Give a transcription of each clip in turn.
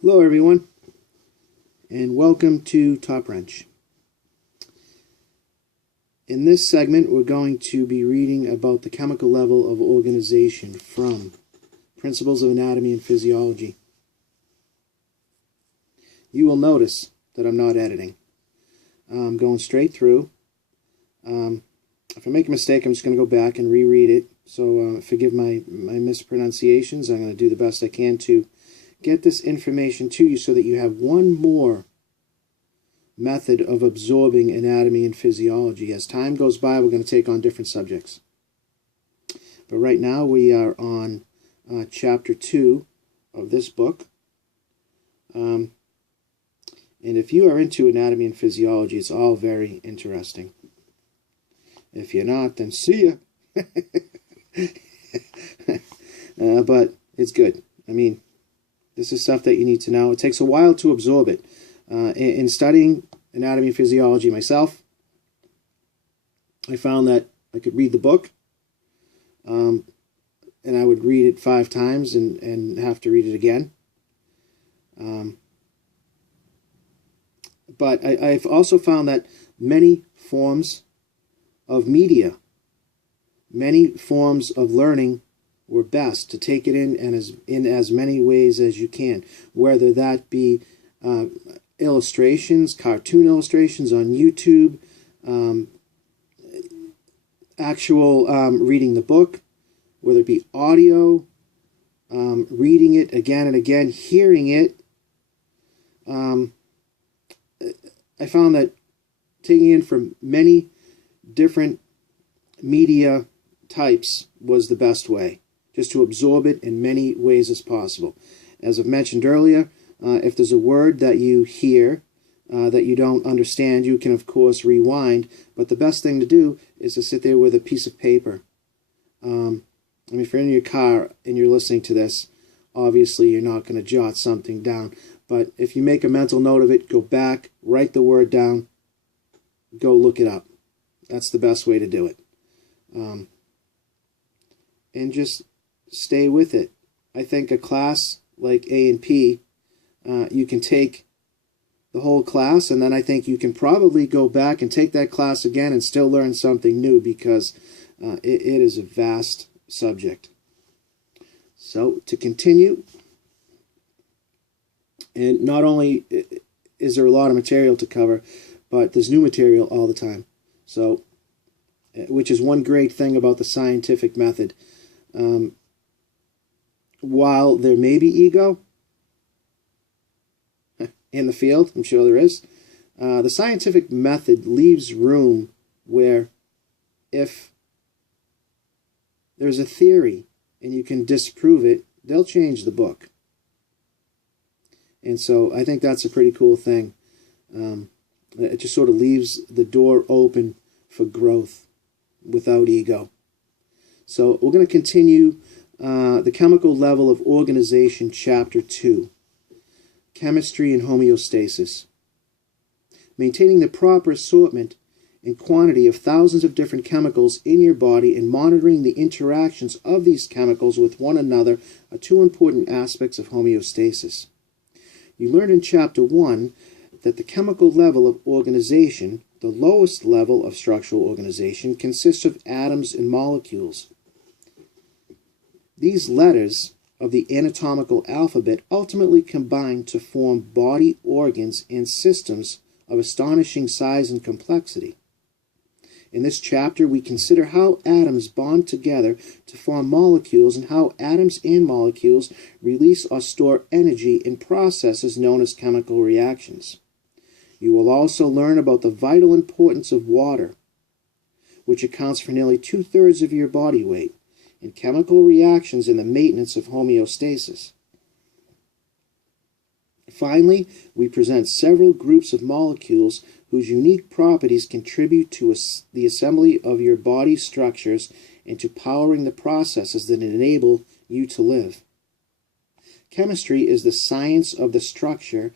Hello everyone, and welcome to Top Wrench. In this segment, we're going to be reading about the chemical level of organization from Principles of Anatomy and Physiology. You will notice that I'm not editing. I'm going straight through. If I make a mistake, I'm just going to go back and reread it. So forgive my mispronunciations. I'm going to do the best I can to get this information to you so that you have one more method of absorbing anatomy and physiology. As time goes by, we're going to take on different subjects. But right now we are on chapter 2 of this book. And if you are into anatomy and physiology, it's all very interesting. If you're not, then see ya. But it's good. I mean, this is stuff that you need to know. It takes a while to absorb it. In studying anatomy and physiology myself, I found that I could read the book, and I would read it 5 times and have to read it again. But I've also found that many forms of media, many forms of learning were best to take it in as many ways as you can, whether that be illustrations, cartoon illustrations on YouTube, actual reading the book, whether it be audio, reading it again and again, hearing it. I found that taking in from many different media types was the best way, just to absorb it in many ways as possible. As I've mentioned earlier, if there's a word that you hear that you don't understand, you can of course rewind, but the best thing to do is to sit there with a piece of paper. I mean, if you're in your car and you're listening to this, obviously you're not going to jot something down, but if you make a mental note of it, go back, write the word down, go look it up. That's the best way to do it. And just stay with it. I think a class like A&P, you can take the whole class, and then I think you can probably go back and take that class again and still learn something new, because it is a vast subject. So to continue, and not only is there a lot of material to cover, but there's new material all the time. So, which is one great thing about the scientific method. While there may be ego in the field, I'm sure there is, the scientific method leaves room where if there's a theory and you can disprove it, they'll change the book. And so I think that's a pretty cool thing. It just sort of leaves the door open for growth without ego. So we're going to continue the chemical level of organization, chapter 2, chemistry and homeostasis. Maintaining the proper assortment and quantity of thousands of different chemicals in your body and monitoring the interactions of these chemicals with one another are 2 important aspects of homeostasis. You learned in chapter 1 that the chemical level of organization, the lowest level of structural organization, consists of atoms and molecules. These letters of the anatomical alphabet ultimately combine to form body organs and systems of astonishing size and complexity. In this chapter, we consider how atoms bond together to form molecules and how atoms and molecules release or store energy in processes known as chemical reactions. You will also learn about the vital importance of water, which accounts for nearly 2/3 of your body weight, in chemical reactions and the maintenance of homeostasis. Finally, we present several groups of molecules whose unique properties contribute to the assembly of your body's structures and to powering the processes that enable you to live. Chemistry is the science of the structure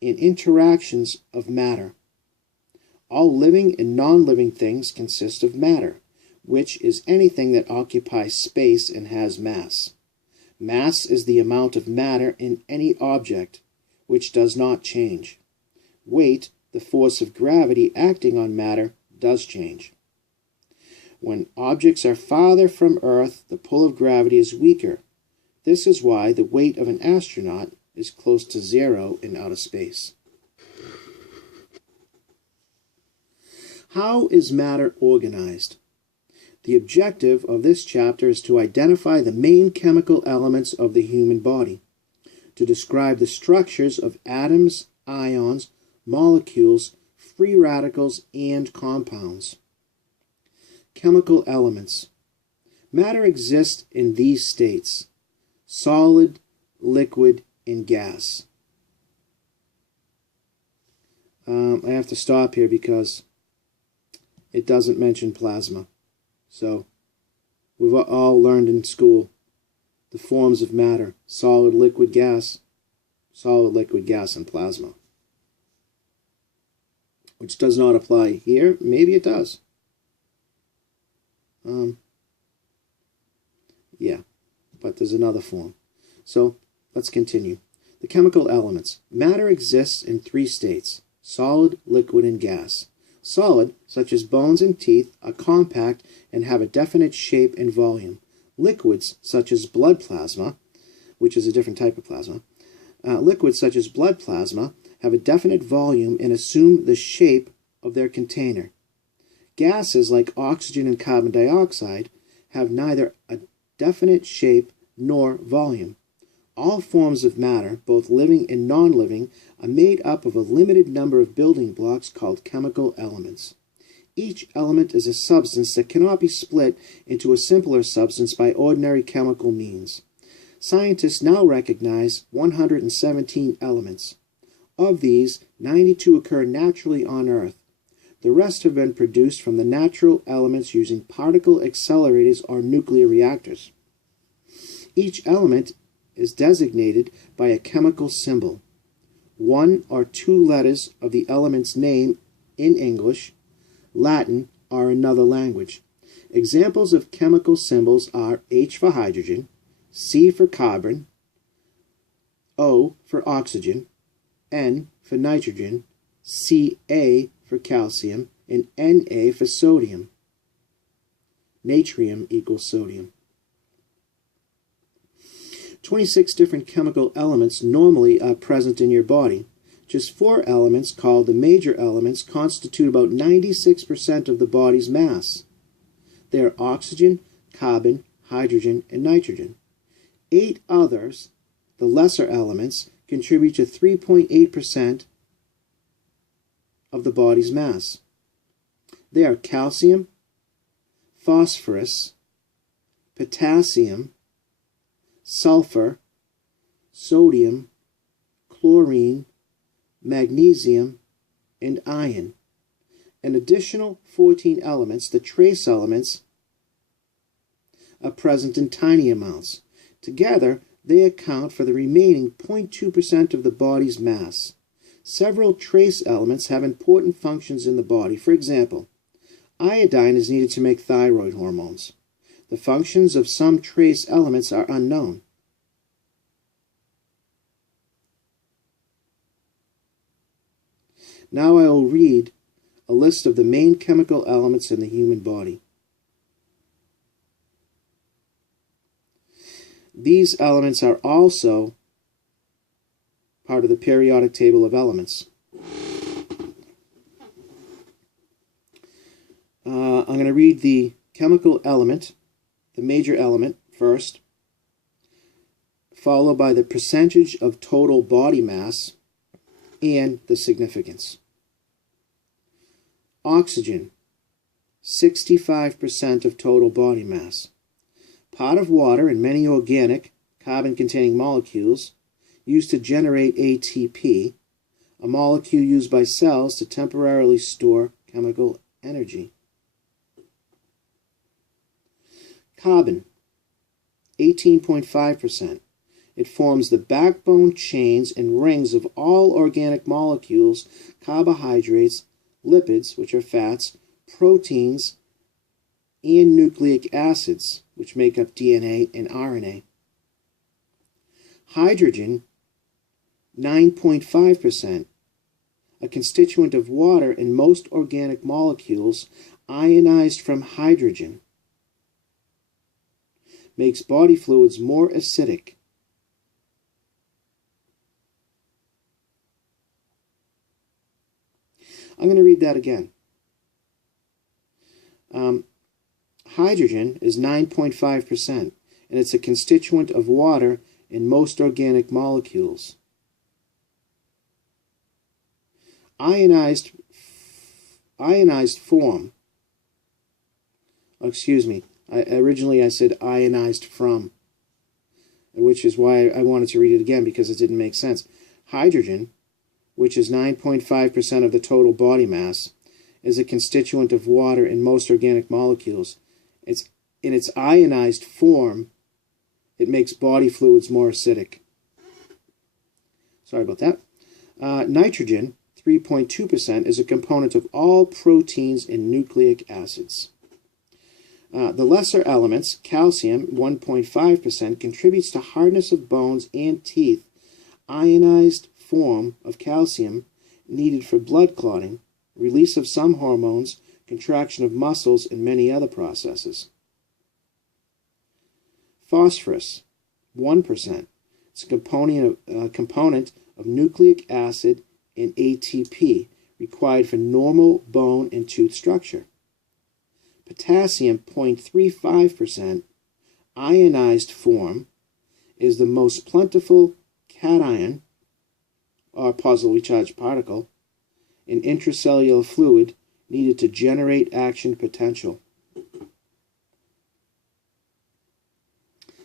and interactions of matter. All living and non-living things consist of matter, which is anything that occupies space and has mass. Mass is the amount of matter in any object, which does not change. Weight, the force of gravity acting on matter, does change. When objects are farther from Earth, the pull of gravity is weaker. This is why the weight of an astronaut is close to zero in outer space. How is matter organized? The objective of this chapter is to identify the main chemical elements of the human body, to describe the structures of atoms, ions, molecules, free radicals, and compounds. Chemical elements. Matter exists in these states: solid, liquid, and gas. I have to stop here because it doesn't mention plasma. So, we've all learned in school the forms of matter: solid, liquid, gas, and plasma. Which does not apply here. Maybe it does. Yeah, but there's another form. So, let's continue. The chemical elements. Matter exists in three states: solid, liquid, and gas. Solid, such as bones and teeth, are compact and have a definite shape and volume. Liquids, such as blood plasma, which is a different type of plasma, liquids such as blood plasma have a definite volume and assume the shape of their container. Gases like oxygen and carbon dioxide have neither a definite shape nor volume. All forms of matter, both living and non-living, are made up of a limited number of building blocks called chemical elements. Each element is a substance that cannot be split into a simpler substance by ordinary chemical means. Scientists now recognize 117 elements. Of these, 92 occur naturally on Earth. The rest have been produced from the natural elements using particle accelerators or nuclear reactors. Each element is designated by a chemical symbol. One or two letters of the element's name in English, Latin, or another language. Examples of chemical symbols are H for hydrogen, C for carbon, O for oxygen, N for nitrogen, Ca for calcium, and Na for sodium. Natrium equals sodium. 26 different chemical elements normally are present in your body. Just 4 elements, called the major elements, constitute about 96% of the body's mass. They are oxygen, carbon, hydrogen, and nitrogen. 8 others, the lesser elements, contribute to 3.8% of the body's mass. They are calcium, phosphorus, potassium, sulfur, sodium, chlorine, magnesium, and iron. An additional 14 elements, the trace elements, are present in tiny amounts. Together, they account for the remaining 0.2% of the body's mass. Several trace elements have important functions in the body. For example, iodine is needed to make thyroid hormones. The functions of some trace elements are unknown. Now I will read a list of the main chemical elements in the human body. These elements are also part of the periodic table of elements. I'm going to read the chemical element, the major element, first, followed by the percentage of total body mass and the significance. Oxygen, 65% of total body mass. Part of water and many organic, carbon-containing molecules used to generate ATP, a molecule used by cells to temporarily store chemical energy. Carbon, 18.5%. It forms the backbone, chains, and rings of all organic molecules, carbohydrates, lipids, which are fats, proteins, and nucleic acids, which make up DNA and RNA. Hydrogen, 9.5%, a constituent of water in most organic molecules, ionized from hydrogen, makes body fluids more acidic. I'm going to read that again. Hydrogen is 9.5%, and it's a constituent of water in most organic molecules. Ionized form, originally I said ionized from, which is why I wanted to read it again, because it didn't make sense. Hydrogen, which is 9.5% of the total body mass, is a constituent of water in most organic molecules. It's in its ionized form, it makes body fluids more acidic. Sorry about that. Nitrogen, 3.2%, is a component of all proteins and nucleic acids. The lesser elements, calcium, 1.5%, contributes to hardness of bones and teeth. Ionized form of calcium needed for blood clotting, release of some hormones, contraction of muscles, and many other processes. Phosphorus, 1%. It's a component of nucleic acid and ATP required for normal bone and tooth structure. Potassium, 0.35%, ionized form, is the most plentiful cation, or positively charged particle, in intracellular fluid needed to generate action potential.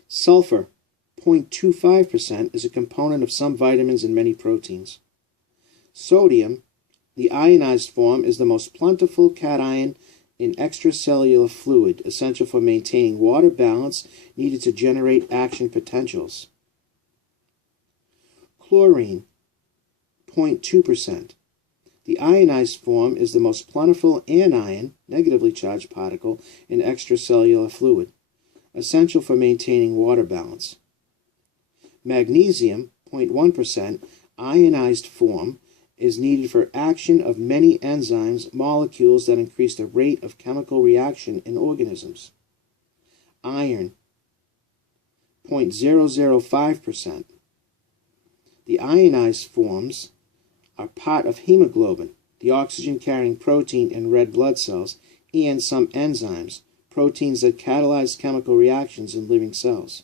Sulfur, 0.25%, is a component of some vitamins and many proteins. Sodium, the ionized form, is the most plentiful cation in extracellular fluid, essential for maintaining water balance needed to generate action potentials. Chlorine, 0.2%. The ionized form is the most plentiful anion, negatively charged particle, in extracellular fluid, essential for maintaining water balance. Magnesium, 0.1%, ionized form, is needed for action of many enzymes, molecules that increase the rate of chemical reaction in organisms. Iron, 0.005%. The ionized forms are part of hemoglobin, the oxygen-carrying protein in red blood cells, and some enzymes, proteins that catalyze chemical reactions in living cells.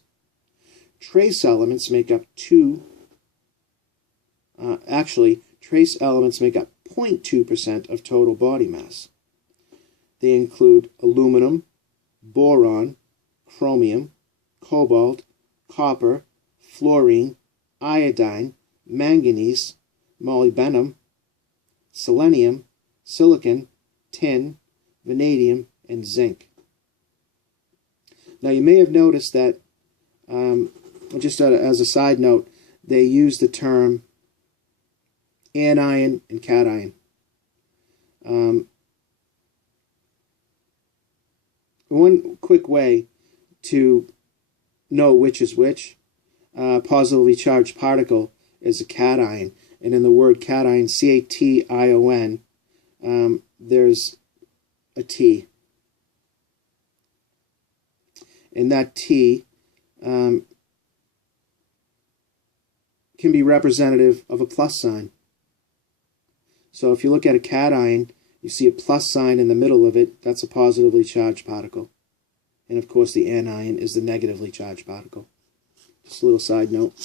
Trace elements make up trace elements make up 0.2% of total body mass. They include aluminum, boron, chromium, cobalt, copper, fluorine, iodine, manganese, molybdenum, selenium, silicon, tin, vanadium, and zinc. Now you may have noticed that, just as a side note, they use the term anion and cation. One quick way to know which is which, positively charged particle is a cation, and in the word cation, C-A-T-I-O-N, there's a T. And that T can be representative of a plus sign. So if you look at a cation, you see a plus sign in the middle of it, that's a positively charged particle. And of course the anion is the negatively charged particle. Just a little side note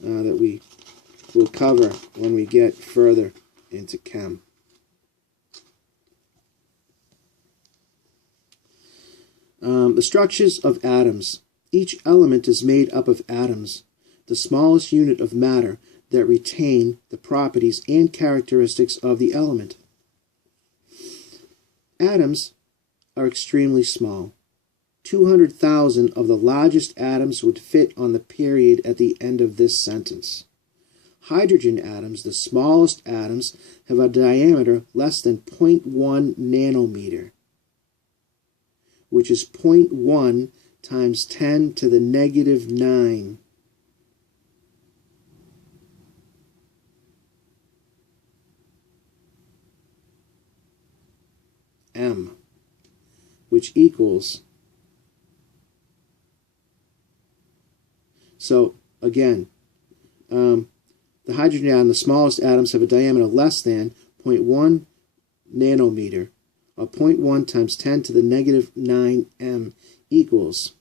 that we will cover when we get further into chem. The structures of atoms. Each element is made up of atoms, the smallest unit of matter that retain the properties and characteristics of the element. Atoms are extremely small. 200,000 of the largest atoms would fit on the period at the end of this sentence. Hydrogen atoms, the smallest atoms, have a diameter less than 0.1 nanometer, which is 0.1 times 10 to the negative 9. m, which equals, so again, the hydrogen atom, the smallest atoms, have a diameter less than 0.1 nanometer, or 0.1 times 10 to the negative 9 m equals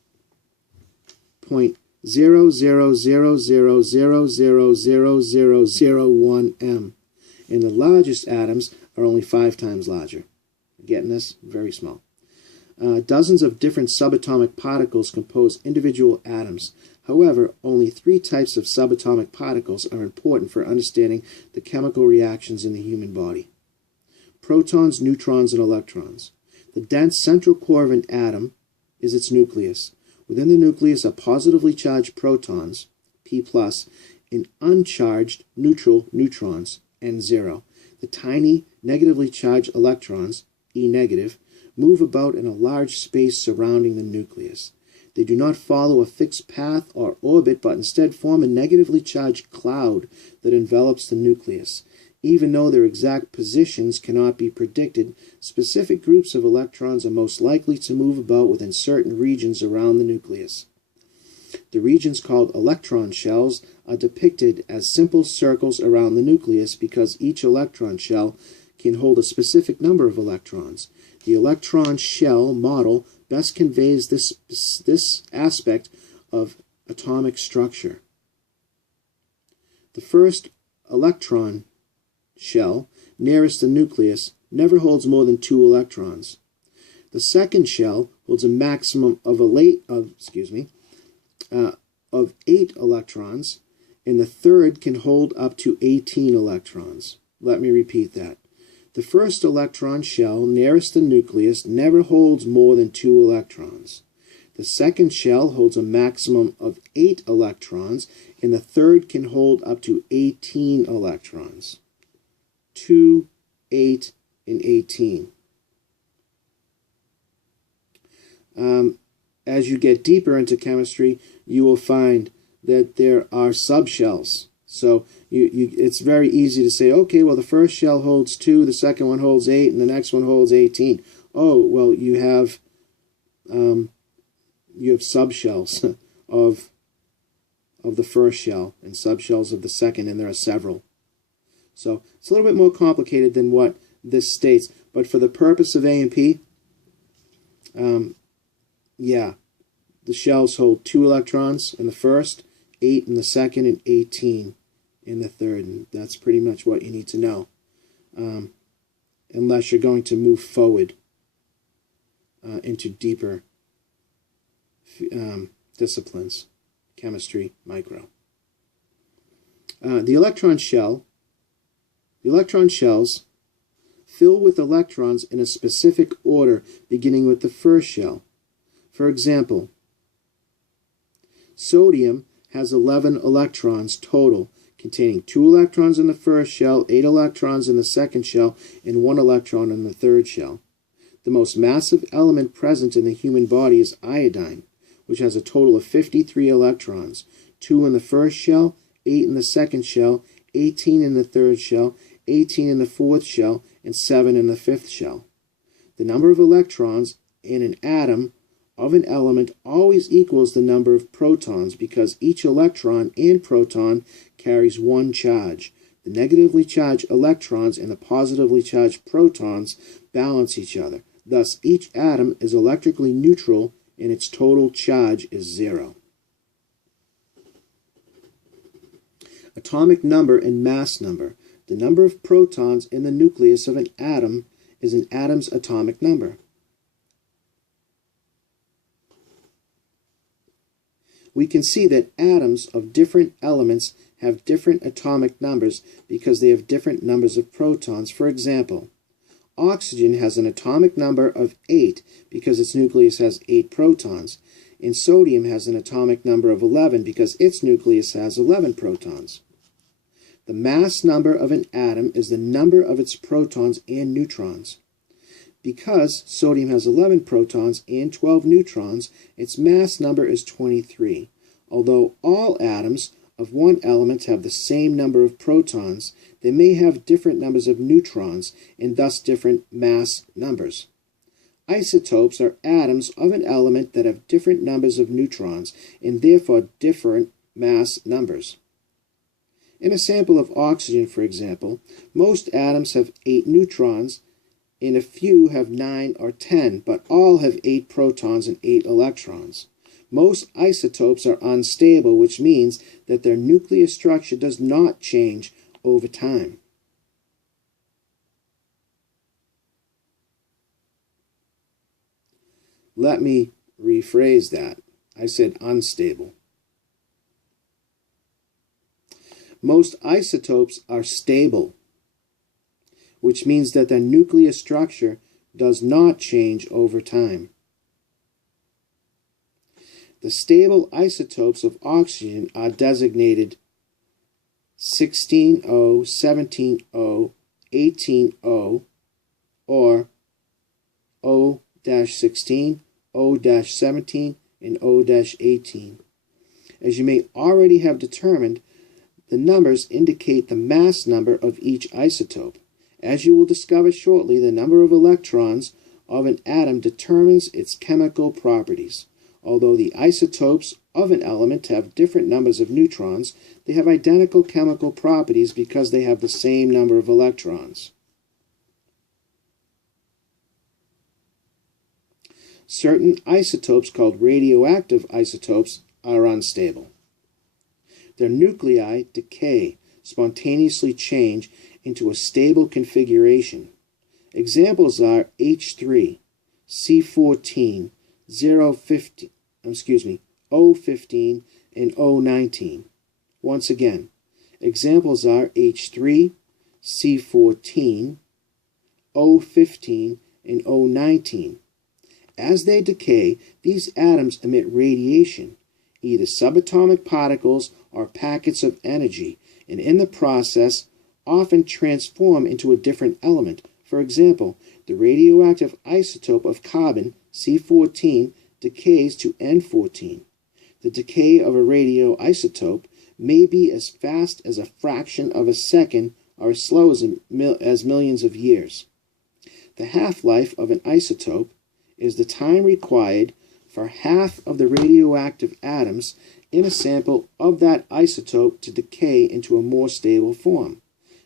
0.0000000001 m. And the largest atoms are only 5 times larger. Getting this? Very small. Dozens of different subatomic particles compose individual atoms. However, only 3 types of subatomic particles are important for understanding the chemical reactions in the human body: protons, neutrons, and electrons. The dense central core of an atom is its nucleus. Within the nucleus are positively charged protons, P+, and uncharged neutral neutrons, N0. The tiny negatively charged electrons, E negative, move about in a large space surrounding the nucleus. They do not follow a fixed path or orbit, but instead form a negatively charged cloud that envelops the nucleus. Even though their exact positions cannot be predicted, specific groups of electrons are most likely to move about within certain regions around the nucleus. The regions called electron shells are depicted as simple circles around the nucleus because each electron shell can hold a specific number of electrons. The electron shell model best conveys this aspect of atomic structure. The first electron shell, nearest the nucleus, never holds more than 2 electrons. The second shell holds a maximum of 8 electrons, and the third can hold up to 18 electrons. Let me repeat that. The first electron shell, nearest the nucleus, never holds more than 2 electrons. The second shell holds a maximum of 8 electrons, and the third can hold up to 18 electrons. 2, 8, and 18. As you get deeper into chemistry, you will find that there are subshells. So it's very easy to say, okay, well, the first shell holds 2, the second one holds 8, and the next one holds 18. Oh, well, you have subshells of the first shell and subshells of the second, and there are several. So it's a little bit more complicated than what this states, but for the purpose of A&P, yeah, the shells hold 2 electrons in the first, 8 in the second, and 18 in the third. And that's pretty much what you need to know, unless you're going to move forward into deeper disciplines, chemistry, micro. The electron shells fill with electrons in a specific order, beginning with the first shell. For example, sodium has 11 electrons total, containing 2 electrons in the first shell, 8 electrons in the second shell, and 1 electron in the third shell. The most massive element present in the human body is iodine, which has a total of 53 electrons, 2 in the first shell, 8 in the second shell, 18 in the third shell, 18 in the fourth shell, and 7 in the fifth shell. The number of electrons in an atom of an element always equals the number of protons because each electron and proton carries 1 charge. The negatively charged electrons and the positively charged protons balance each other. Thus, each atom is electrically neutral and its total charge is 0. Atomic number and mass number. The number of protons in the nucleus of an atom is an atom's atomic number. We can see that atoms of different elements have different atomic numbers because they have different numbers of protons. For example, oxygen has an atomic number of 8 because its nucleus has 8 protons, and sodium has an atomic number of 11 because its nucleus has 11 protons. The mass number of an atom is the number of its protons and neutrons. Because sodium has 11 protons and 12 neutrons, its mass number is 23. Although all atoms of one element have the same number of protons, they may have different numbers of neutrons and thus different mass numbers. Isotopes are atoms of an element that have different numbers of neutrons and therefore different mass numbers. In a sample of oxygen, for example, most atoms have 8 neutrons and a few have 9 or 10, but all have 8 protons and 8 electrons. Most isotopes are unstable, which means that their nuclear structure does not change over time. Let me rephrase that. I said unstable. Most isotopes are stable, which means that their nuclear structure does not change over time. The stable isotopes of oxygen are designated 16O, 17O, 18O, or O-16, O-17, and O-18. As you may already have determined, the numbers indicate the mass number of each isotope. As you will discover shortly, the number of electrons of an atom determines its chemical properties. Although the isotopes of an element have different numbers of neutrons, they have identical chemical properties because they have the same number of electrons. Certain isotopes, called radioactive isotopes, are unstable. Their nuclei decay, spontaneously change into a stable configuration. Examples are H3, C14, O15, and O19. Once again, examples are H3, C14, O15, and O19. As they decay, these atoms emit radiation, either subatomic particles or packets of energy, and in the process often transform into a different element. For example, the radioactive isotope of carbon, C14, decays to N14. The decay of a radioisotope may be as fast as a fraction of a second or as slow as millions of years. The half-life of an isotope is the time required for half of the radioactive atoms in a sample of that isotope to decay into a more stable form.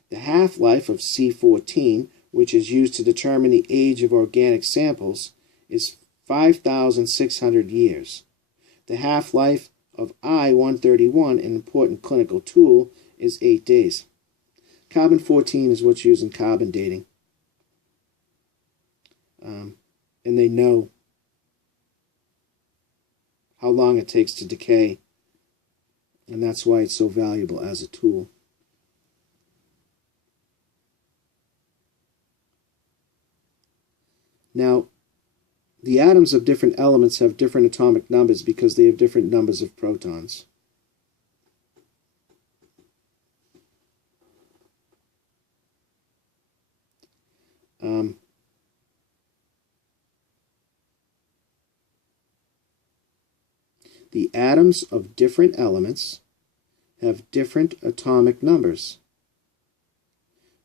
The half-life of C14, which is used to determine the age of organic samples, is 5,600 years. The half-life of I-131, an important clinical tool, is 8 days. Carbon-14 is what's used in carbon dating. And they know how long it takes to decay, and that's why it's so valuable as a tool. Now, the atoms of different elements have different atomic numbers because they have different numbers of protons. The atoms of different elements have different atomic numbers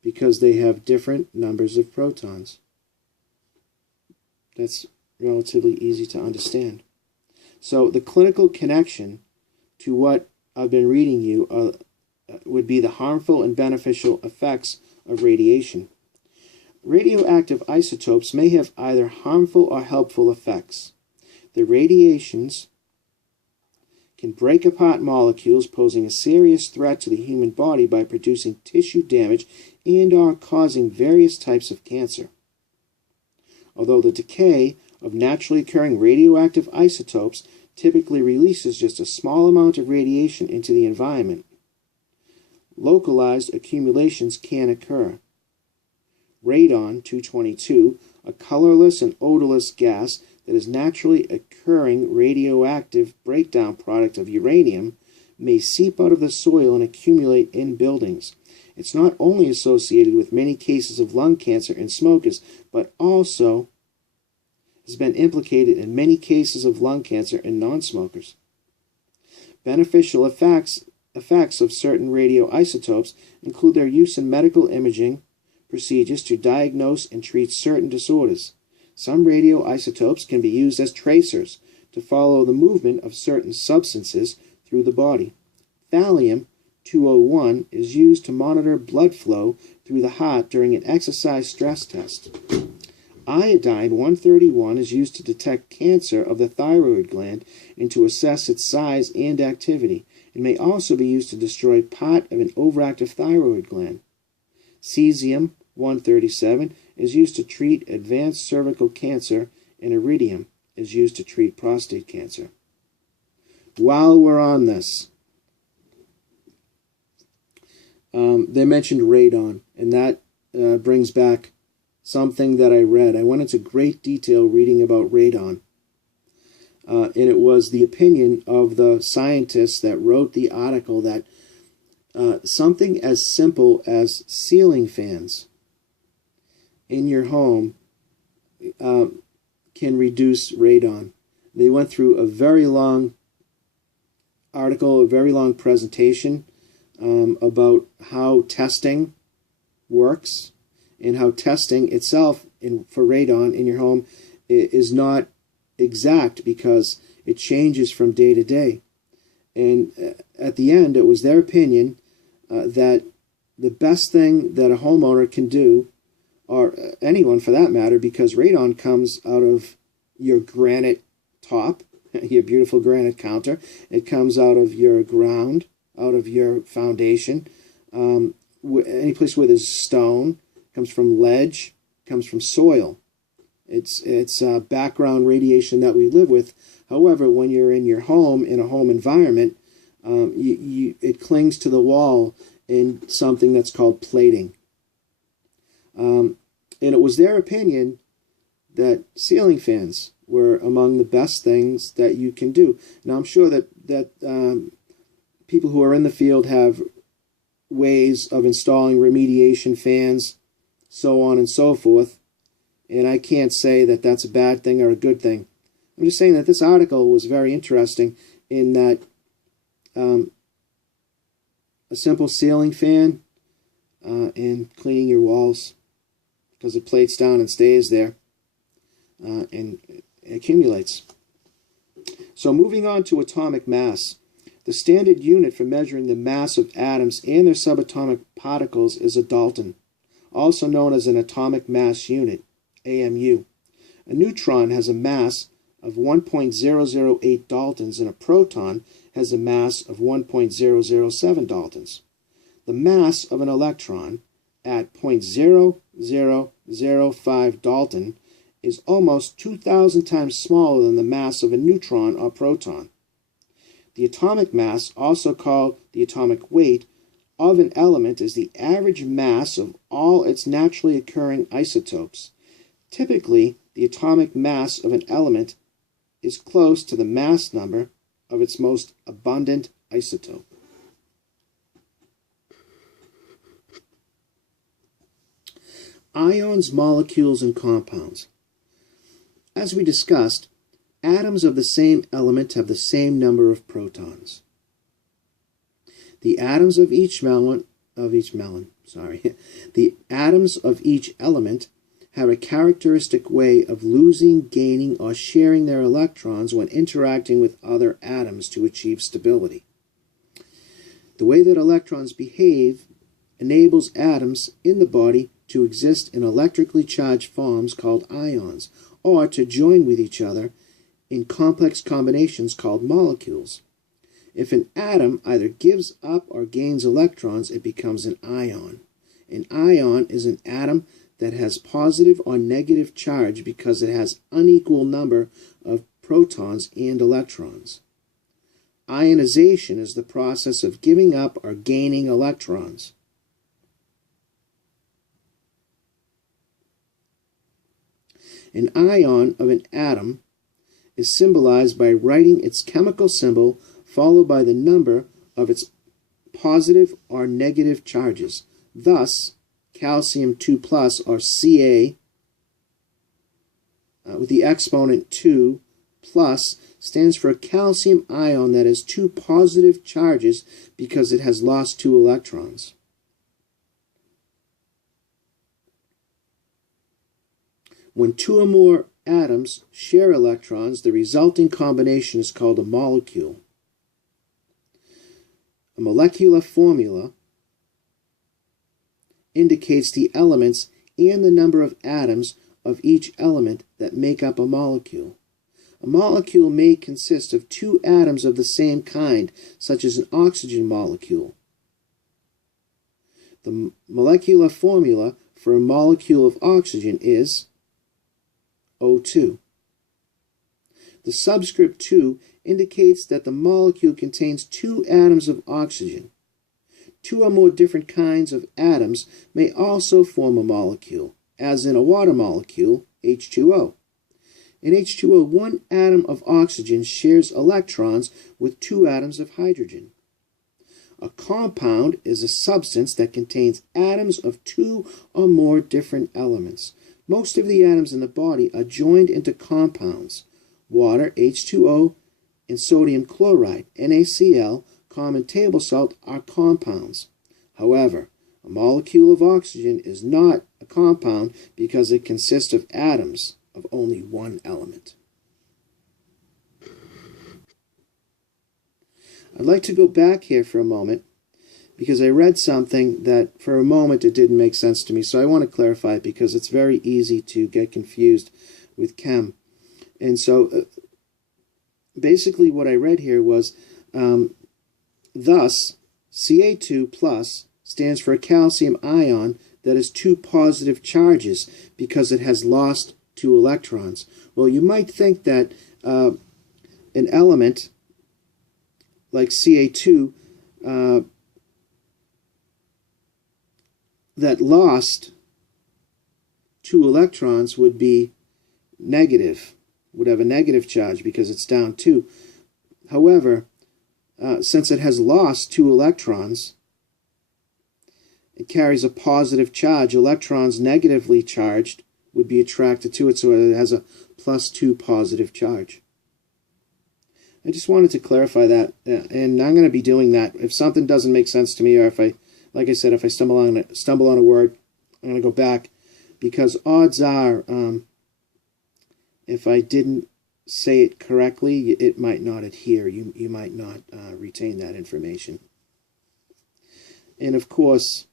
because they have different numbers of protons. That's relatively easy to understand. So the clinical connection to what I've been reading you would be the harmful and beneficial effects of radiation. Radioactive isotopes may have either harmful or helpful effects. The radiations can break apart molecules, posing a serious threat to the human body by producing tissue damage and/or causing various types of cancer. Although the decay of naturally occurring radioactive isotopes typically releases just a small amount of radiation into the environment, localized accumulations can occur. Radon-222, a colorless and odorless gas that is naturally occurring radioactive breakdown product of uranium, may seep out of the soil and accumulate in buildings. It's not only associated with many cases of lung cancer in smokers, but also has been implicated in many cases of lung cancer in non-smokers. Beneficial effects of certain radioisotopes include their use in medical imaging procedures to diagnose and treat certain disorders. Some radioisotopes can be used as tracers to follow the movement of certain substances through the body. Thallium-201 is used to monitor blood flow through the heart during an exercise stress test. Iodine-131 is used to detect cancer of the thyroid gland and to assess its size and activity. It may also be used to destroy part of an overactive thyroid gland. Cesium-137 is used to treat advanced cervical cancer, and iridium is used to treat prostate cancer. While we're on this, they mentioned radon, and that brings back something that I read. I went into great detail reading about radon, and it was the opinion of the scientists that wrote the article that something as simple as ceiling fans in your home can reduce radon. They went through a very long article, a very long presentation about how testing works and how testing itself for radon in your home is not exact because it changes from day to day. And at the end, it was their opinion that the best thing that a homeowner can do, or anyone for that matter, because radon comes out of your granite top, your beautiful granite counter. It comes out of your ground, out of your foundation. Any place where there's stone, comes from ledge, comes from soil. It's background radiation that we live with. However, when you're in your home, in a home environment, it clings to the wall in something that's called plating. And it was their opinion that ceiling fans were among the best things that you can do. Now, I'm sure that people who are in the field have ways of installing remediation fans, so on and so forth, and I can't say that that's a bad thing or a good thing. I'm just saying that this article was very interesting in that a simple ceiling fan and cleaning your walls, because it plates down and stays there and accumulates. So moving on to atomic mass. The standard unit for measuring the mass of atoms and their subatomic particles is a Dalton, also known as an atomic mass unit, AMU. A neutron has a mass of 1.008 Daltons and a proton has a mass of 1.007 Daltons. The mass of an electron at 0.0005 Dalton is almost 2,000 times smaller than the mass of a neutron or proton. The atomic mass, also called the atomic weight, of an element is the average mass of all its naturally occurring isotopes. Typically, the atomic mass of an element is close to the mass number of its most abundant isotope. Ions, molecules, and compounds. As we discussed, atoms of the same element have the same number of protons. The atoms of each element have a characteristic way of losing, gaining, or sharing their electrons when interacting with other atoms to achieve stability. The way that electrons behave enables atoms in the body to exist in electrically charged forms called ions, or to join with each other in complex combinations called molecules. If an atom either gives up or gains electrons, it becomes an ion. An ion is an atom that has positive or negative charge because it has unequal number of protons and electrons. Ionization is the process of giving up or gaining electrons. An ion of an atom is symbolized by writing its chemical symbol followed by the number of its positive or negative charges. Thus, calcium 2 plus, or Ca, with the exponent 2 plus, stands for a calcium ion that has two positive charges because it has lost two electrons. When two or more atoms share electrons, the resulting combination is called a molecule. A molecular formula indicates the elements and the number of atoms of each element that make up a molecule. A molecule may consist of two atoms of the same kind, such as an oxygen molecule. The molecular formula for a molecule of oxygen is O2. The subscript 2 indicates that the molecule contains two atoms of oxygen. Two or more different kinds of atoms may also form a molecule, as in a water molecule, H2O. In H2O, one atom of oxygen shares electrons with two atoms of hydrogen. A compound is a substance that contains atoms of two or more different elements. Most of the atoms in the body are joined into compounds. Water, H2O, and sodium chloride, NaCl, common table salt, are compounds. However, a molecule of oxygen is not a compound because it consists of atoms of only one element. I'd like to go back here for a moment because I read something that for a moment it didn't make sense to me. So I want to clarify it because it's very easy to get confused with chem. And so basically what I read here was, thus, Ca2 plus stands for a calcium ion that has two positive charges because it has lost two electrons. Well, you might think that an element like Ca2 that lost two electrons would be negative, would have a negative charge because it's down two. However, since it has lost two electrons, it carries a positive charge. Electrons negatively charged would be attracted to it, so it has a +2 positive charge. I just wanted to clarify that, and I'm going to be doing that. If something doesn't make sense to me, or if I, like I said, if I stumble on a word, I'm going to go back, because odds are, if I didn't say it correctly, it might not adhere. You might not retain that information. And of course,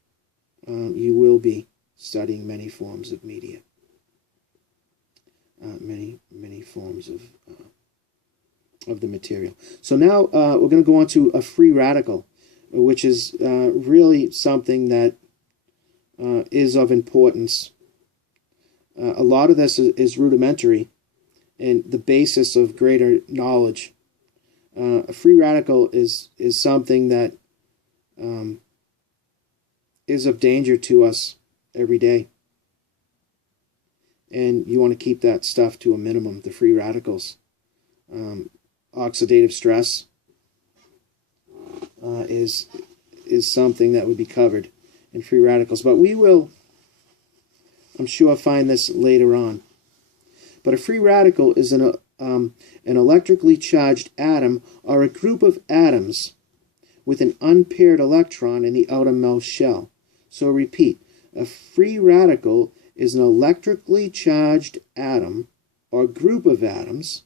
you will be studying many forms of media, many forms of the material. So now we're going to go on to a free radical, which is really something that is of importance. A lot of this is rudimentary and the basis of greater knowledge. A free radical is something that is of danger to us every day. And you want to keep that stuff to a minimum, the free radicals. Oxidative stress is something that would be covered in free radicals. But we will, I'm sure, find this later on. But a free radical is an electrically charged atom or a group of atoms with an unpaired electron in the outermost shell. So repeat, a free radical is an electrically charged atom or group of atoms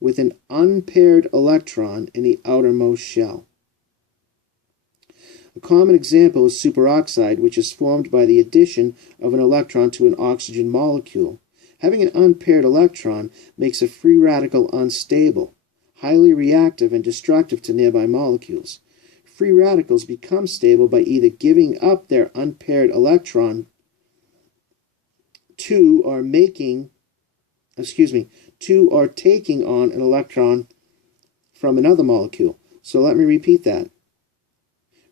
with an unpaired electron in the outermost shell. A common example is superoxide, which is formed by the addition of an electron to an oxygen molecule. Having an unpaired electron makes a free radical unstable, highly reactive, and destructive to nearby molecules. Free radicals become stable by either giving up their unpaired electron to or taking on an electron from another molecule. So let me repeat that.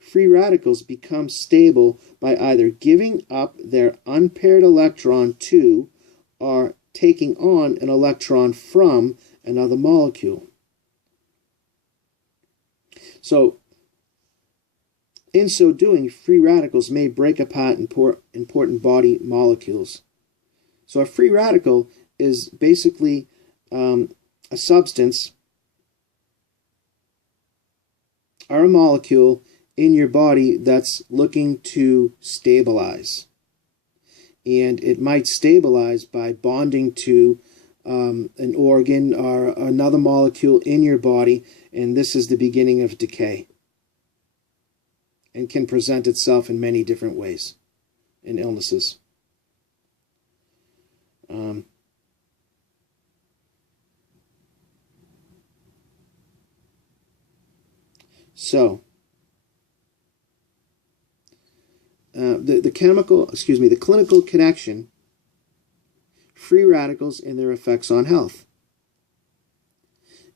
Free radicals become stable by either giving up their unpaired electron to or taking on an electron from another molecule. So, in so doing, free radicals may break apart important body molecules. So a free radical is basically a substance or a molecule in your body that's looking to stabilize. and it might stabilize by bonding to an organ or another molecule in your body, and this is the beginning of decay and can present itself in many different ways in illnesses. The clinical connection, free radicals and their effects on health.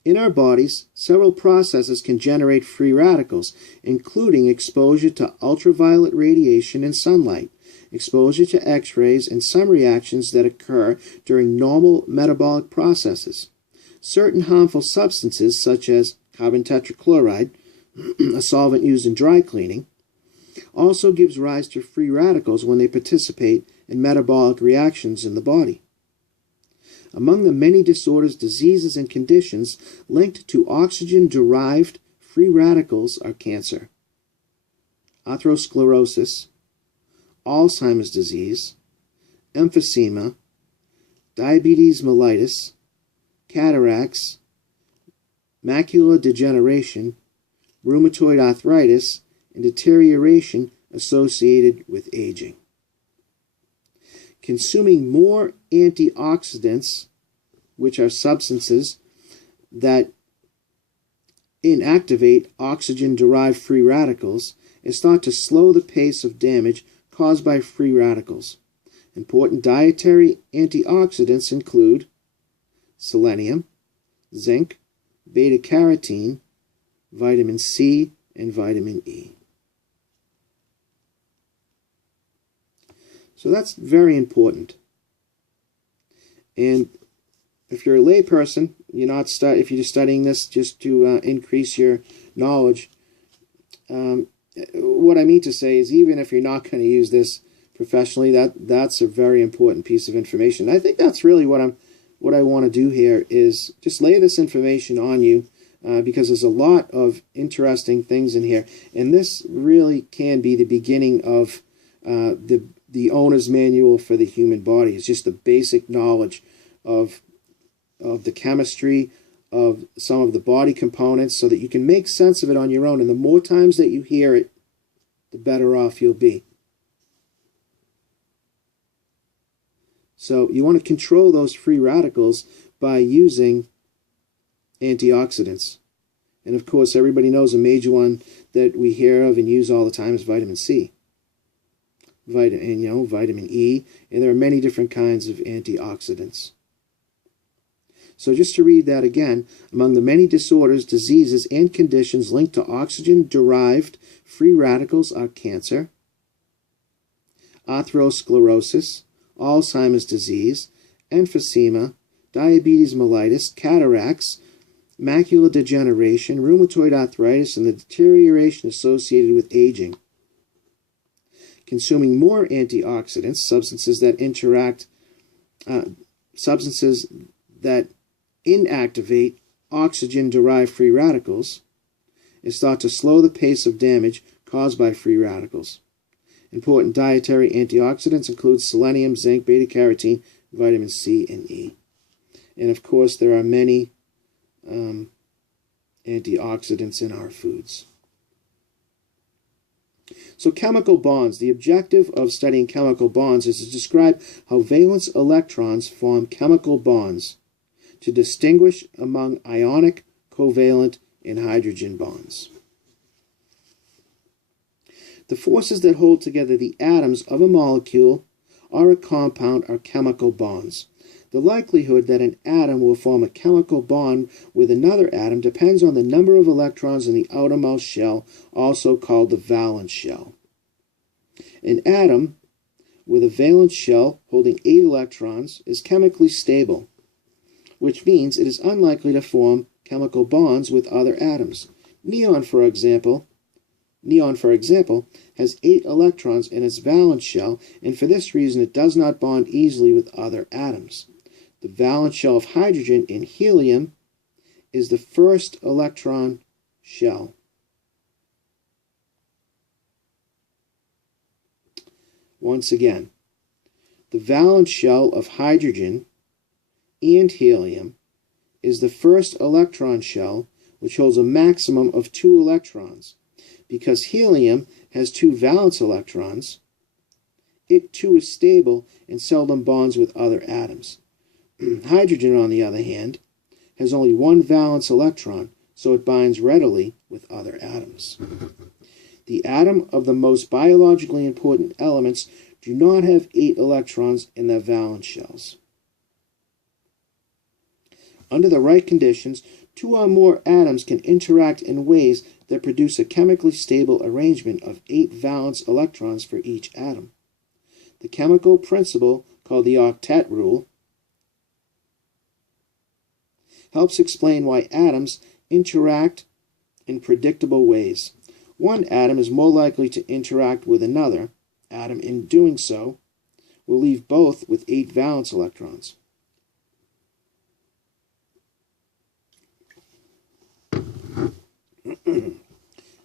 In our bodies, several processes can generate free radicals, including exposure to ultraviolet radiation and sunlight, exposure to X-rays, and some reactions that occur during normal metabolic processes. Certain harmful substances, such as carbon tetrachloride, a solvent used in dry cleaning, also gives rise to free radicals when they participate in metabolic reactions in the body. Among the many disorders, diseases, and conditions linked to oxygen-derived free radicals are cancer, atherosclerosis, Alzheimer's disease, emphysema, diabetes mellitus, cataracts, macular degeneration, rheumatoid arthritis, and deterioration associated with aging. Consuming more antioxidants, which are substances that inactivate oxygen-derived free radicals, is thought to slow the pace of damage caused by free radicals. Important dietary antioxidants include selenium, zinc, beta-carotene, vitamin C, and vitamin E. So that's very important. And if you're a layperson, if you're just studying this just to increase your knowledge, what I mean to say is, even if you're not going to use this professionally, that's a very important piece of information. I think that's really what I want to do here, is just lay this information on you, because there's a lot of interesting things in here, and this really can be the beginning of the owner's manual for the human body. It's just the basic knowledge of the chemistry of some of the body components, so that you can make sense of it on your own. And the more times that you hear it, the better off you'll be. So you want to control those free radicals by using antioxidants. And of course, everybody knows a major one that we hear of and use all the time is vitamin C. Vitamin E, and there are many different kinds of antioxidants. So just to read that again, among the many disorders, diseases, and conditions linked to oxygen-derived free radicals are cancer, atherosclerosis, Alzheimer's disease, emphysema, diabetes mellitus, cataracts, macular degeneration, rheumatoid arthritis, and the deterioration associated with aging. Consuming more antioxidants, substances that inactivate oxygen-derived free radicals, is thought to slow the pace of damage caused by free radicals. Important dietary antioxidants include selenium, zinc, beta-carotene, vitamin C, and E. And of course, there are many antioxidants in our foods. So chemical bonds. The objective of studying chemical bonds is to describe how valence electrons form chemical bonds, to distinguish among ionic, covalent, and hydrogen bonds. The forces that hold together the atoms of a molecule or a compound are chemical bonds. The likelihood that an atom will form a chemical bond with another atom depends on the number of electrons in the outermost shell, also called the valence shell. An atom with a valence shell holding 8 electrons is chemically stable, which means it is unlikely to form chemical bonds with other atoms. Neon, for example, has 8 electrons in its valence shell, and for this reason it does not bond easily with other atoms. The valence shell of hydrogen and helium is the first electron shell. Once again, The valence shell of hydrogen and helium is the first electron shell, which holds a maximum of 2 electrons. Because helium has 2 valence electrons, it too is stable and seldom bonds with other atoms. Hydrogen, on the other hand, has only 1 valence electron, so it binds readily with other atoms. The atom of the most biologically important elements do not have 8 electrons in their valence shells. Under the right conditions, 2 or more atoms can interact in ways that produce a chemically stable arrangement of 8 valence electrons for each atom. The chemical principle, called the octet rule, helps explain why atoms interact in predictable ways. One atom is more likely to interact with another atom. In doing so, will leave both with 8 valence electrons.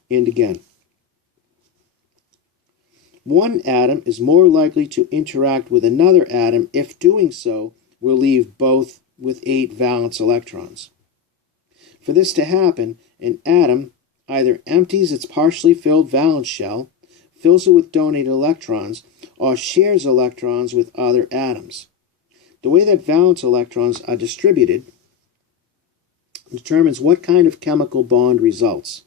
And again, one atom is more likely to interact with another atom if doing so will leave both with 8 valence electrons. For this to happen, an atom either empties its partially filled valence shell, fills it with donated electrons, or shares electrons with other atoms. The way that valence electrons are distributed determines what kind of chemical bond results.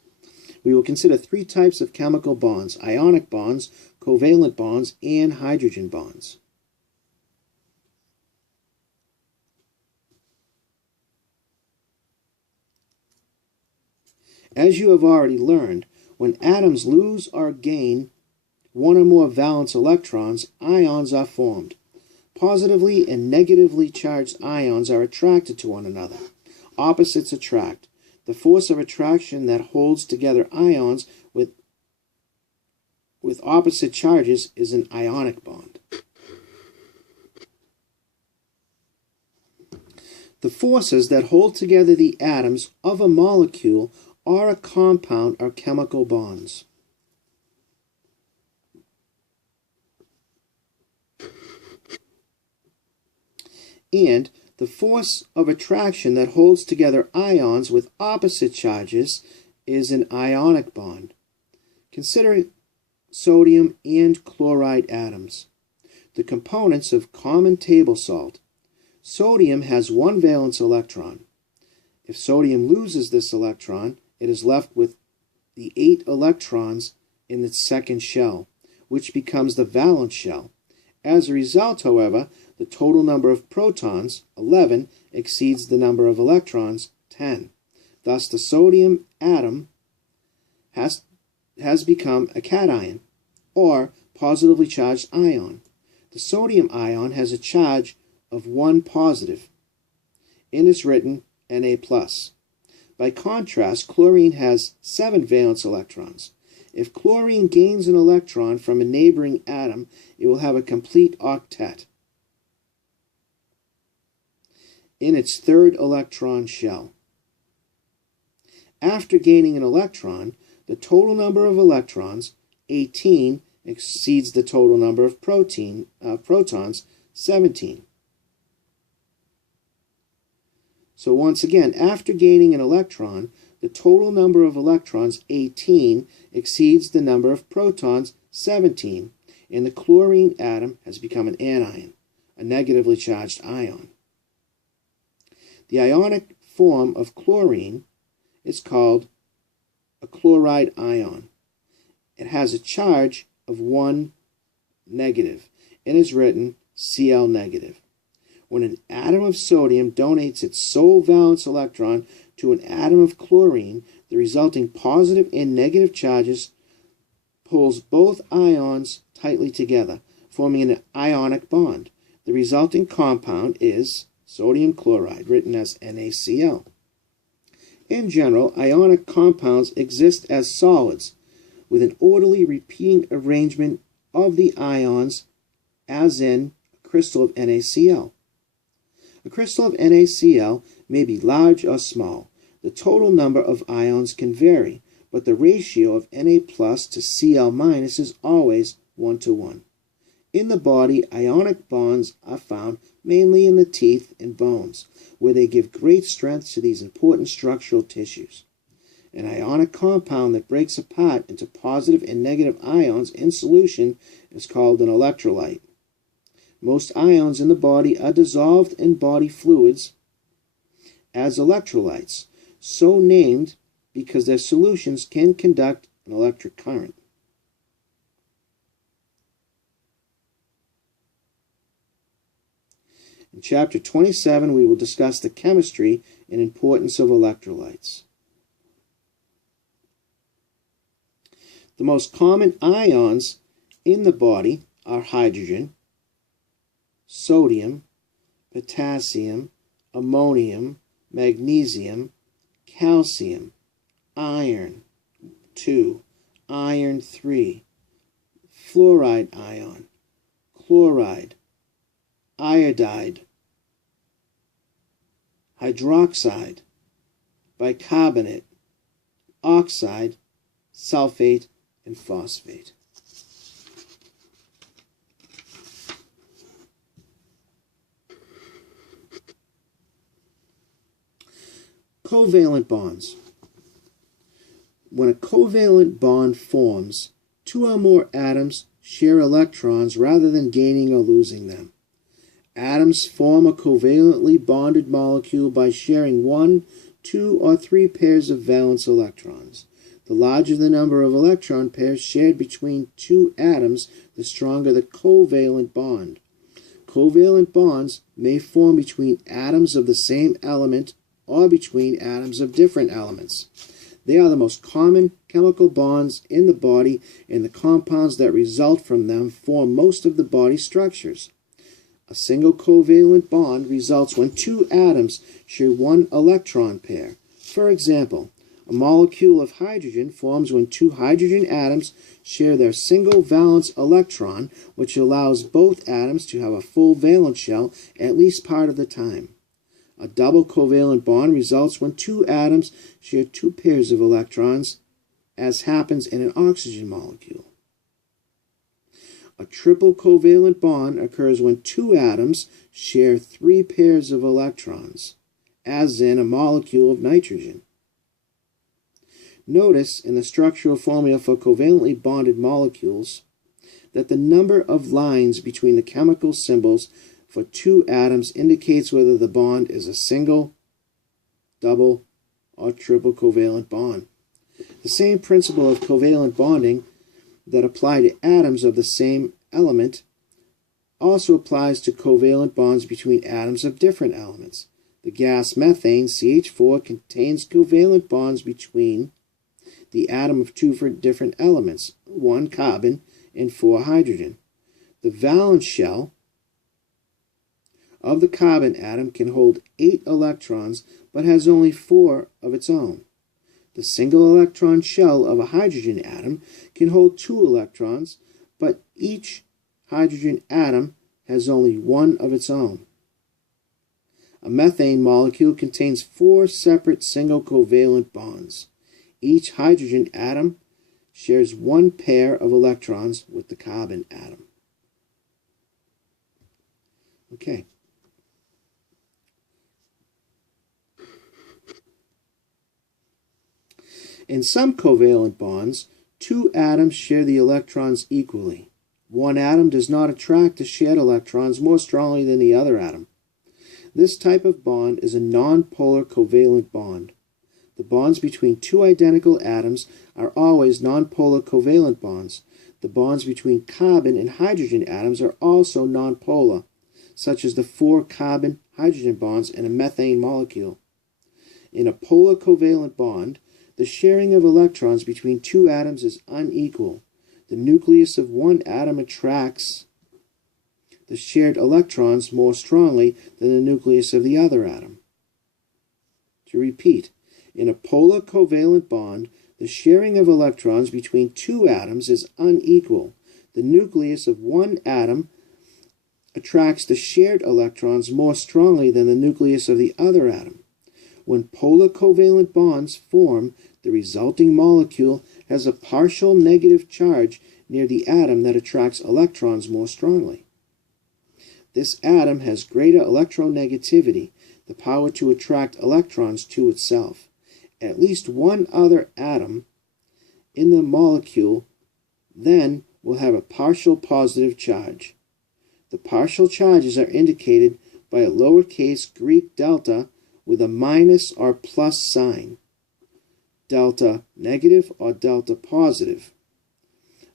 We will consider 3 types of chemical bonds: ionic bonds, covalent bonds, and hydrogen bonds. As you have already learned, when atoms lose or gain 1 or more valence electrons, ions are formed. Positively and negatively charged ions are attracted to one another. Opposites attract. The force of attraction that holds together ions with opposite charges is an ionic bond. The forces that hold together the atoms of a molecule or a compound are chemical bonds. And the force of attraction that holds together ions with opposite charges is an ionic bond. Consider sodium and chloride atoms, the components of common table salt. Sodium has 1 valence electron. If sodium loses this electron, it is left with the 8 electrons in its second shell, which becomes the valence shell. As a result, however, the total number of protons, 11, exceeds the number of electrons, 10. Thus, the sodium atom has become a cation, or positively charged ion. The sodium ion has a charge of 1 positive, and is written Na+. By contrast, chlorine has 7 valence electrons. If chlorine gains an electron from a neighboring atom, it will have a complete octet in its 3rd electron shell. After gaining an electron, the total number of electrons, 18, exceeds the total number of protons, 17. So once again, after gaining an electron, the total number of electrons, 18, exceeds the number of protons, 17, and the chlorine atom has become an anion, a negatively charged ion. The ionic form of chlorine is called a chloride ion. It has a charge of 1 negative and is written Cl negative. When an atom of sodium donates its sole valence electron to an atom of chlorine, the resulting positive and negative charges pulls both ions tightly together, forming an ionic bond. The resulting compound is sodium chloride, written as NaCl. In general, ionic compounds exist as solids, with an orderly repeating arrangement of the ions, as in a crystal of NaCl. A crystal of NaCl may be large or small. The total number of ions can vary, but the ratio of Na plus to Cl minus is always 1 to 1. In the body, ionic bonds are found mainly in the teeth and bones, where they give great strength to these important structural tissues. An ionic compound that breaks apart into positive and negative ions in solution is called an electrolyte. Most ions in the body are dissolved in body fluids as electrolytes, so named because their solutions can conduct an electric current. In Chapter 27, we will discuss the chemistry and importance of electrolytes. The most common ions in the body are hydrogen, sodium, potassium, ammonium, magnesium, calcium, iron 2, iron 3, fluoride ion, chloride, iodide, hydroxide, bicarbonate, oxide, sulfate, and phosphate. Covalent bonds. When a covalent bond forms, two or more atoms share electrons rather than gaining or losing them. Atoms form a covalently bonded molecule by sharing 1, 2, or 3 pairs of valence electrons. The larger the number of electron pairs shared between two atoms, the stronger the covalent bond. Covalent bonds may form between atoms of the same element or between atoms of different elements. They are the most common chemical bonds in the body, and the compounds that result from them form most of the body structures. A single covalent bond results when two atoms share one electron pair. For example, a molecule of hydrogen forms when two hydrogen atoms share their single valence electron, which allows both atoms to have a full valence shell at least part of the time. A double covalent bond results when two atoms share 2 pairs of electrons, as happens in an oxygen molecule. A triple covalent bond occurs when two atoms share 3 pairs of electrons, as in a molecule of nitrogen. Notice in the structural formula for covalently bonded molecules that the number of lines between the chemical symbols for two atoms indicates whether the bond is a single, double, or triple covalent bond. The same principle of covalent bonding that apply to atoms of the same element also applies to covalent bonds between atoms of different elements. The gas methane, CH4, contains covalent bonds between the atom of 2 different elements, 1 carbon and 4 hydrogen. The valence shell of the carbon atom can hold 8 electrons but has only 4 of its own. The single electron shell of a hydrogen atom can hold 2 electrons, but each hydrogen atom has only 1 of its own. A methane molecule contains 4 separate single covalent bonds. Each hydrogen atom shares 1 pair of electrons with the carbon atom. Okay. In some covalent bonds, 2 atoms share the electrons equally. 1 atom does not attract the shared electrons more strongly than the other atom. This type of bond is a nonpolar covalent bond. The bonds between 2 identical atoms are always nonpolar covalent bonds. The bonds between carbon and hydrogen atoms are also nonpolar, such as the 4 carbon hydrogen bonds in a methane molecule. In a polar covalent bond, the sharing of electrons between 2 atoms is unequal. The nucleus of one atom attracts the shared electrons more strongly than the nucleus of the other atom. To repeat, in a polar covalent bond, the sharing of electrons between 2 atoms is unequal. The nucleus of one atom attracts the shared electrons more strongly than the nucleus of the other atom. When polar covalent bonds form, the resulting molecule has a partial negative charge near the atom that attracts electrons more strongly. This atom has greater electronegativity, the power to attract electrons to itself. At least one other atom in the molecule then will have a partial positive charge. The partial charges are indicated by a lowercase Greek delta with a minus or plus sign, delta negative or delta positive.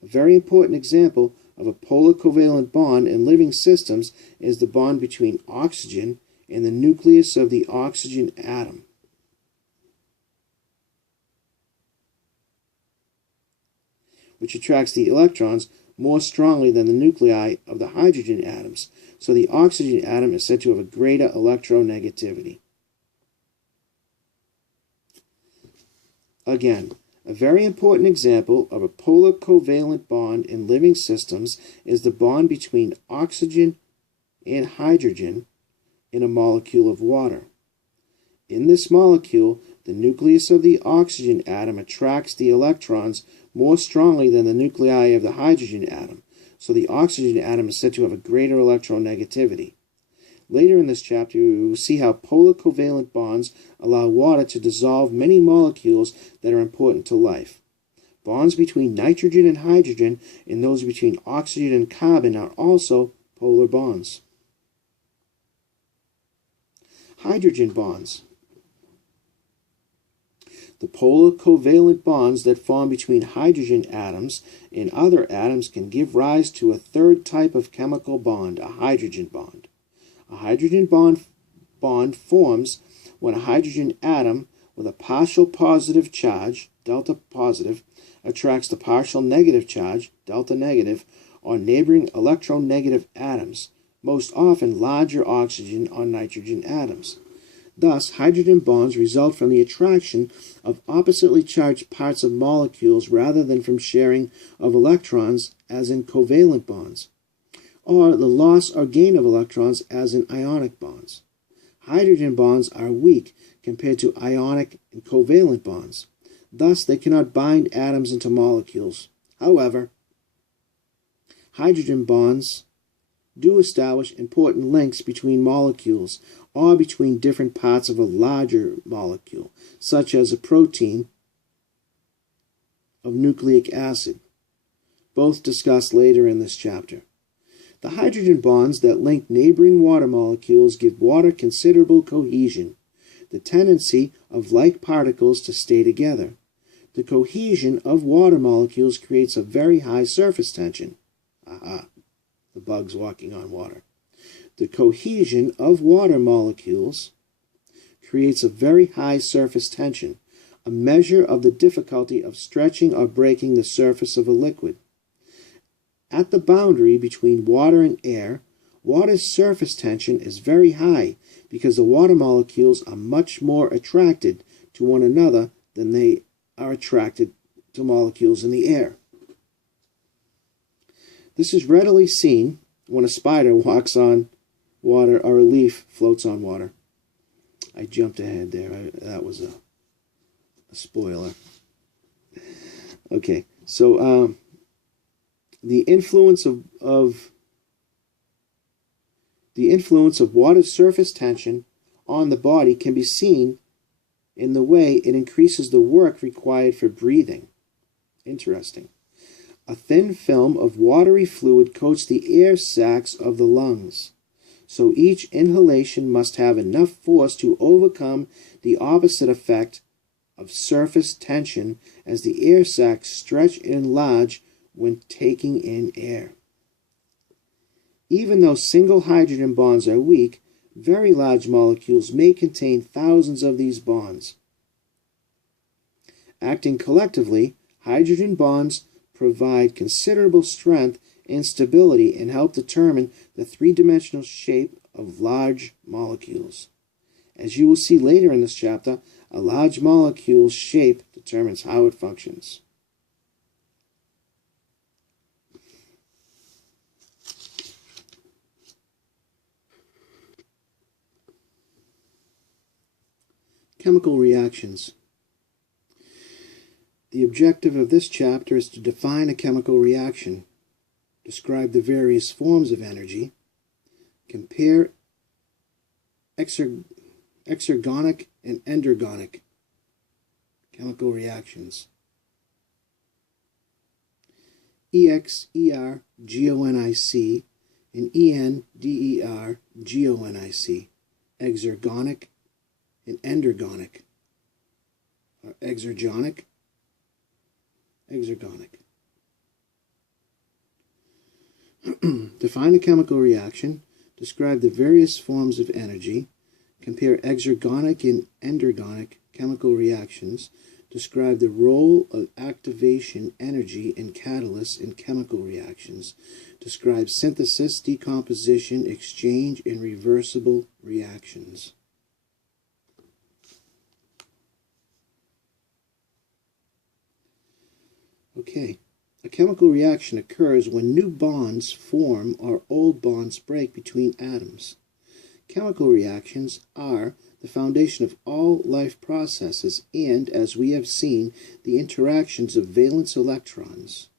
A very important example of a polar covalent bond in living systems is the bond between oxygen and the nucleus of the oxygen atom. Which attracts the electrons more strongly than the nuclei of the hydrogen atoms, so the oxygen atom is said to have a greater electronegativity. Again, a very important example of a polar covalent bond in living systems is the bond between oxygen and hydrogen in a molecule of water. In this molecule, the nucleus of the oxygen atom attracts the electrons more strongly than the nuclei of the hydrogen atom, so the oxygen atom is said to have a greater electronegativity. Later in this chapter, we will see how polar covalent bonds allow water to dissolve many molecules that are important to life. Bonds between nitrogen and hydrogen and those between oxygen and carbon are also polar bonds. Hydrogen bonds. The polar covalent bonds that form between hydrogen atoms and other atoms can give rise to a third type of chemical bond, a hydrogen bond. A hydrogen bond forms when a hydrogen atom with a partial positive charge, delta positive, attracts the partial negative charge, delta negative, on neighboring electronegative atoms, most often larger oxygen or nitrogen atoms. Thus, hydrogen bonds result from the attraction of oppositely charged parts of molecules rather than from sharing of electrons, as in covalent bonds, or the loss or gain of electrons, as in ionic bonds. Hydrogen bonds are weak compared to ionic and covalent bonds. Thus, they cannot bind atoms into molecules. However, hydrogen bonds do establish important links between molecules or between different parts of a larger molecule, such as a protein of nucleic acid, both discussed later in this chapter. The hydrogen bonds that link neighboring water molecules give water considerable cohesion, the tendency of like particles to stay together. The cohesion of water molecules creates a very high surface tension. Aha, the bugs walking on water. The cohesion of water molecules creates a very high surface tension, a measure of the difficulty of stretching or breaking the surface of a liquid. At the boundary between water and air, water's surface tension is very high because the water molecules are much more attracted to one another than they are attracted to molecules in the air. This is readily seen when a spider walks on water or a leaf floats on water. I jumped ahead there. That was a spoiler. Okay, so the influence of water's surface tension on the body can be seen in the way it increases the work required for breathing. Interesting. A thin film of watery fluid coats the air sacs of the lungs, so each inhalation must have enough force to overcome the opposite effect of surface tension as the air sacs stretch and enlarge when taking in air. Even though single hydrogen bonds are weak, very large molecules may contain thousands of these bonds. Acting collectively, hydrogen bonds provide considerable strength and stability and help determine the three-dimensional shape of large molecules. As you will see later in this chapter, a large molecule's shape determines how it functions. Chemical reactions. The objective of this chapter is to define a chemical reaction, describe the various forms of energy, compare exergonic and endergonic chemical reactions. EXERGONIC and ENDERGONIC, exergonic and endergonic, or exergonic, exergonic. Define a chemical reaction, describe the various forms of energy, compare exergonic and endergonic chemical reactions, describe the role of activation energy and catalysts in chemical reactions, describe synthesis, decomposition, exchange, and reversible reactions. Okay, a chemical reaction occurs when new bonds form or old bonds break between atoms. Chemical reactions are the foundation of all life processes and, as we have seen, the interactions of valence electrons.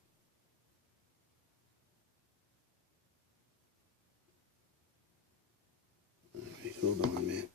All right, hold on, man.